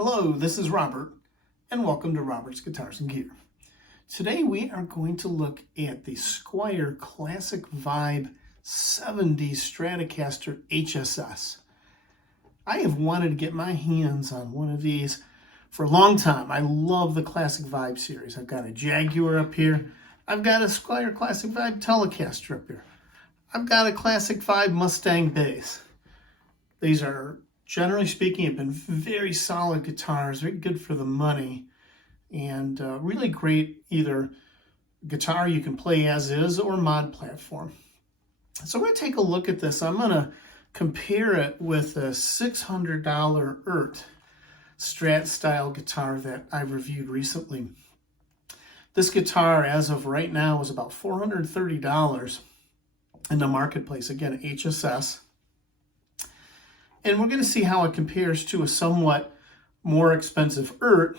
Hello, this is Robert, and welcome to Robert's Guitars and Gear. Today we are going to look at the Squier Classic Vibe 70s Stratocaster HSS. I have wanted to get my hands on one of these for a long time. I love the Classic Vibe series. I've got a Jaguar up here. I've got a Squier Classic Vibe Telecaster up here. I've got a Classic Vibe Mustang bass. These are, generally speaking, have been very solid guitars, very good for the money, and really great either guitar you can play as is or mod platform. So I'm going to take a look at this. I'm going to compare it with a $600 Eart Strat style guitar that I reviewed recently. This guitar, as of right now, is about $430 in the marketplace. Again, HSS. And we're going to see how it compares to a somewhat more expensive Eart,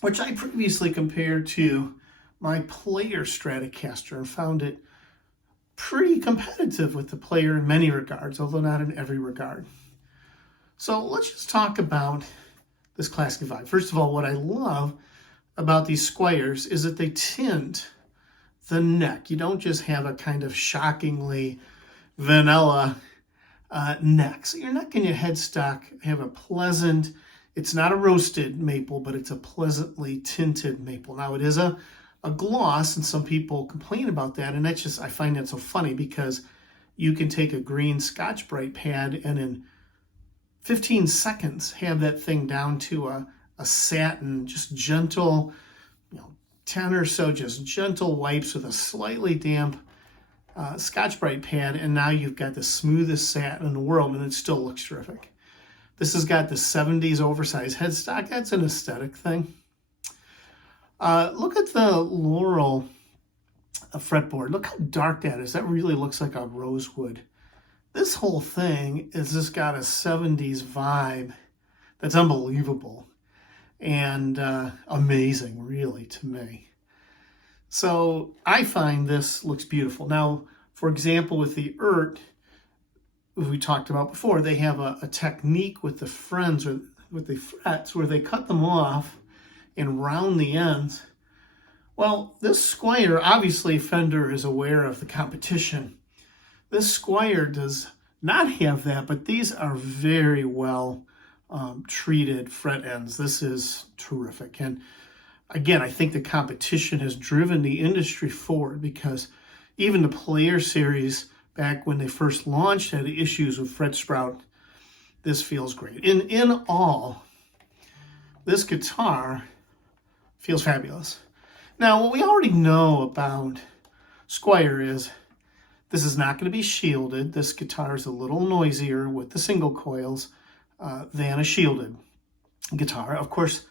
which I previously compared to my Player Stratocaster and found it pretty competitive with the Player in many regards, although not in every regard. So let's just talk about this Classic Vibe. First of all, what I love about these Squiers is that they tint the neck. You don't just have a kind of shockingly vanilla neck. So your neck and your headstock have a pleasant, it's not a roasted maple, but it's a pleasantly tinted maple. Now it is a gloss, and some people complain about that, and that's just, I find that so funny because you can take a green Scotch-Brite pad and in 15 seconds have that thing down to a satin, just gentle, 10 or so just gentle wipes with a slightly damp Scotch-Brite pad, and now you've got the smoothest satin in the world, and it still looks terrific. This has got the 70s oversized headstock. That's an aesthetic thing. Look at the Laurel fretboard. Look how dark that is. That really looks like a rosewood. This whole thing has just got a 70s vibe that's unbelievable and amazing, really, to me. So I find this looks beautiful. Now, for example, with the Eart, we talked about before, they have a technique with the frets where they cut them off and round the ends. Well, this Squier, obviously Fender is aware of the competition. This Squier does not have that, but these are very well treated fret ends. This is terrific. And again, I think the competition has driven the industry forward because even the Player series, back when they first launched, had issues with fret sprout. This feels great. In all, this guitar feels fabulous. Now, what we already know about Squier is this is not going to be shielded. This guitar is a little noisier with the single coils than a shielded guitar. Of course,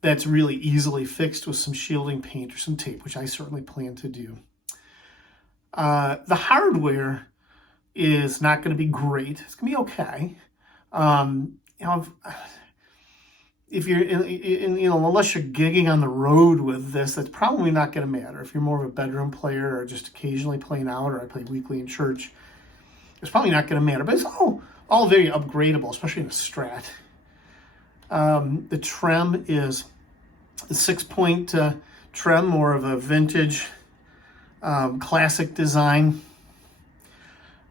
that's really easily fixed with some shielding paint or some tape, which I certainly plan to do. The hardware is not going to be great. It's going to be okay. If you're, unless you're gigging on the road with this, that's probably not going to matter. If you're more of a bedroom player or just occasionally playing out, or I play weekly in church, it's probably not going to matter. But it's all very upgradable, especially in a Strat. The trem is a 6-point trem, more of a vintage classic design.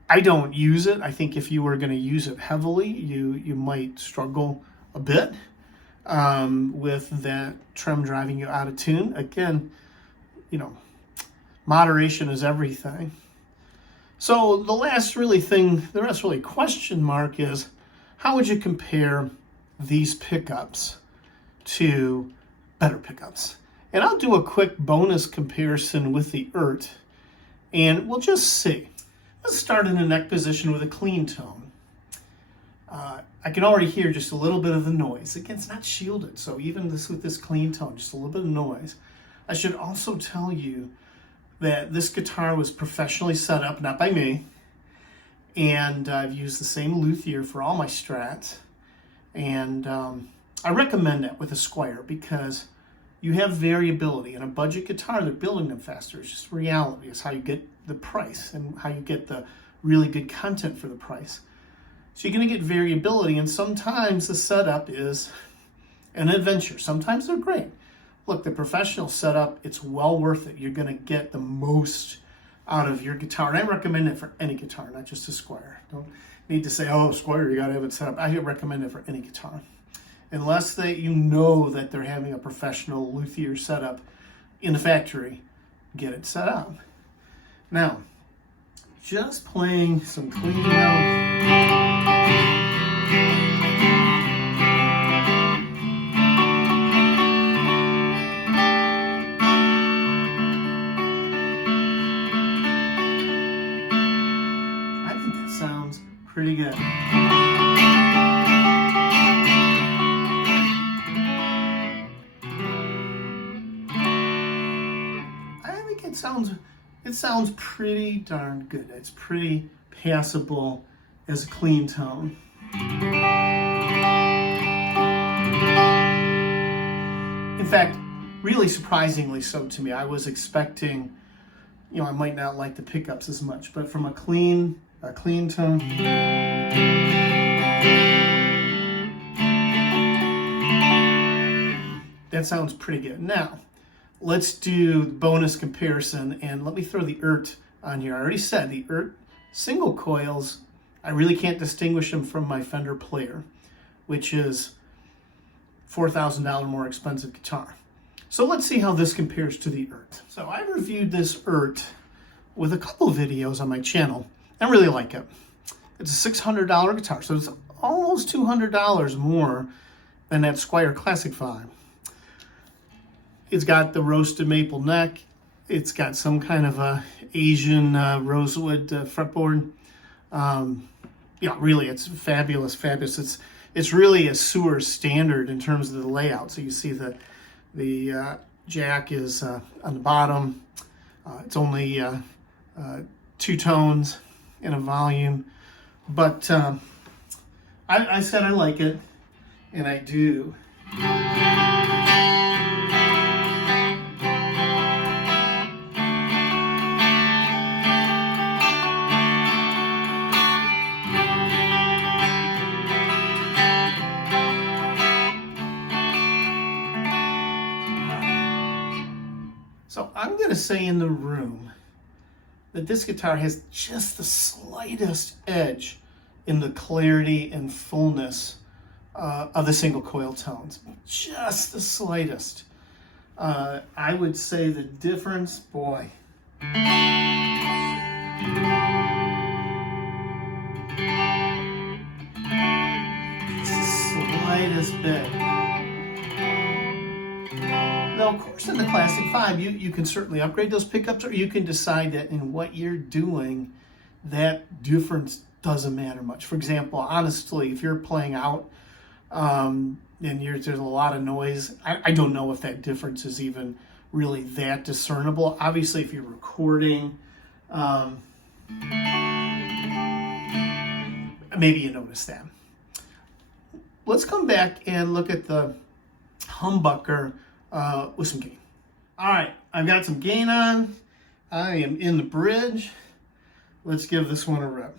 I don't use it. I think if you were going to use it heavily, you might struggle a bit with that trem driving you out of tune. Again, moderation is everything. So the last really question mark is, how would you compare these pickups to better pickups? And I'll do a quick bonus comparison with the Eart, and we'll just see. Let's start in the neck position with a clean tone. I can already hear just a little bit of the noise. Again, it's not shielded, so even with this clean tone, just a little bit of noise. I should also tell you that this guitar was professionally set up, not by me, and I've used the same luthier for all my Strats, and I recommend that with a Squier because you have variability. In a budget guitar, they're building them faster. It's just reality. It's how you get the price and how you get the really good content for the price. So you're going to get variability, and sometimes the setup is an adventure. Sometimes they're great. Look, the professional setup, it's well worth it. You're going to get the most out of your guitar. And I recommend it for any guitar, not just a Squier. Don't need to say, oh, Squier, you got to have it set up. I recommend it for any guitar. Unless you know that they're having a professional luthier setup in the factory, get it set up. Now, just playing some clean melodies. Sounds pretty good. I think it sounds pretty darn good. It's pretty passable as a clean tone. In fact, really surprisingly so to me. I was expecting, I might not like the pickups as much, but from a clean tone. That sounds pretty good. Now, let's do the bonus comparison, and let me throw the Eart on here. I already said the Eart single coils, I really can't distinguish them from my Fender Player, which is $4,000 more expensive guitar. So let's see how this compares to the Eart. So I reviewed this Eart with a couple of videos on my channel. I really like it. It's a $600 guitar, so it's almost $200 more than that Squier Classic Vibe. It's got the roasted maple neck. It's got some kind of a Asian rosewood fretboard. Really, it's fabulous. It's really a Squier standard in terms of the layout. So you see the jack is on the bottom. It's only 2 tones in a volume, but I said I like it, and I do. So I'm going to say in the room that this guitar has just the slightest edge in the clarity and fullness of the single coil tones. Just the slightest. I would say the difference, boy. It's the slightest bit. Now, of course, in the Classic 5, you can certainly upgrade those pickups, or you can decide that in what you're doing, that difference doesn't matter much. For example, honestly, if you're playing out and there's a lot of noise, I don't know if that difference is even really that discernible. Obviously, if you're recording, maybe you notice that. Let's come back and look at the humbucker with some gain. All right, I've got some gain on. I am in the bridge. Let's give this one a rip.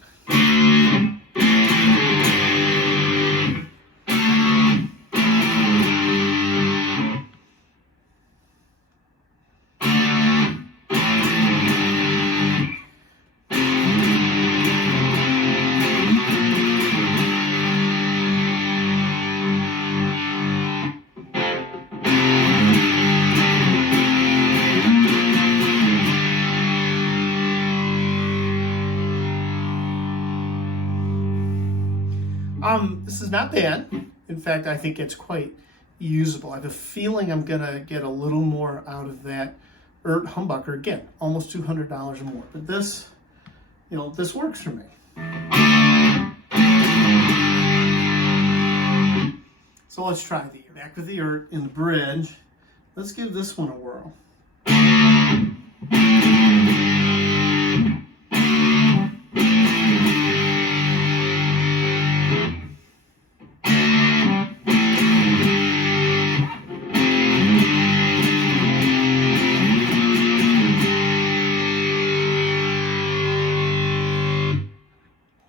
This is not bad. In fact, I think it's quite usable. I have a feeling I'm gonna get a little more out of that Eart humbucker. Again, almost $200 more. But this, this works for me. So let's try the Eart. Back with the Eart in the bridge. Let's give this one a whirl.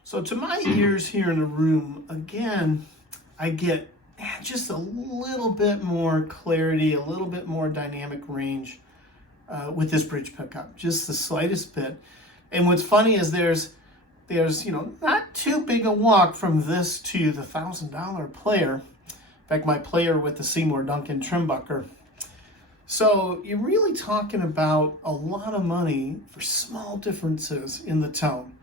So to my ears here in the room, again, I get just a little bit more clarity, a little bit more dynamic range with this bridge pickup, just the slightest bit. And what's funny is there's not too big a walk from this to the $1,000 player. In fact, my player with the Seymour Duncan trimbucker. So you're really talking about a lot of money for small differences in the tone.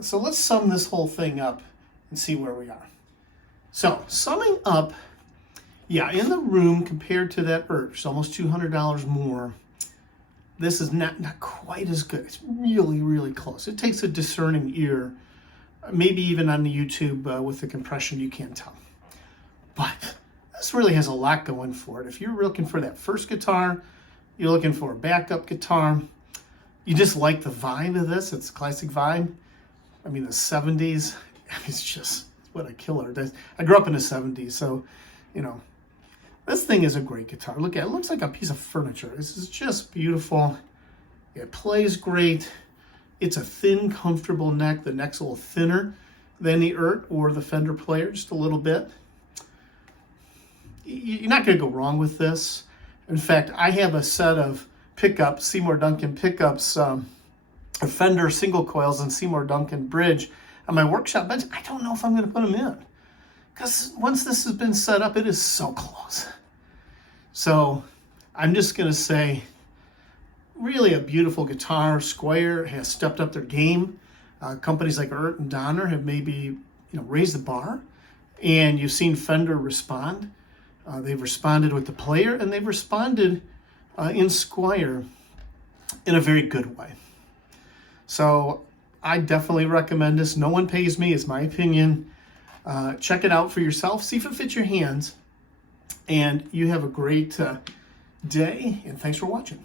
So let's sum this whole thing up and see where we are. So summing up, yeah, in the room compared to that Eart, it's almost $200 more. This is not quite as good. It's really, really close. It takes a discerning ear. Maybe even on the YouTube with the compression, you can't tell. But this really has a lot going for it. If you're looking for that first guitar, you're looking for a backup guitar, you just like the vibe of this. It's a classic vibe. I mean, the 70s, it's just what a killer. I grew up in the 70s, so, this thing is a great guitar. Look at it. It looks like a piece of furniture. This is just beautiful. It plays great. It's a thin, comfortable neck. The neck's a little thinner than the Eart or the Fender player, just a little bit. You're not going to go wrong with this. In fact, I have a set of pickups, Seymour Duncan pickups, Fender single coils and Seymour Duncan bridge on my workshop bench. I don't know if I'm going to put them in, because once this has been set up, it is so close. So I'm just going to say, really a beautiful guitar. Squier has stepped up their game. Companies like Eart and Donner have maybe raised the bar, and you've seen Fender respond. They've responded with the player, and they've responded in Squier in a very good way. So I definitely recommend this. No one pays me, it's my opinion. Check it out for yourself. See if it fits your hands. And you have a great day, and thanks for watching.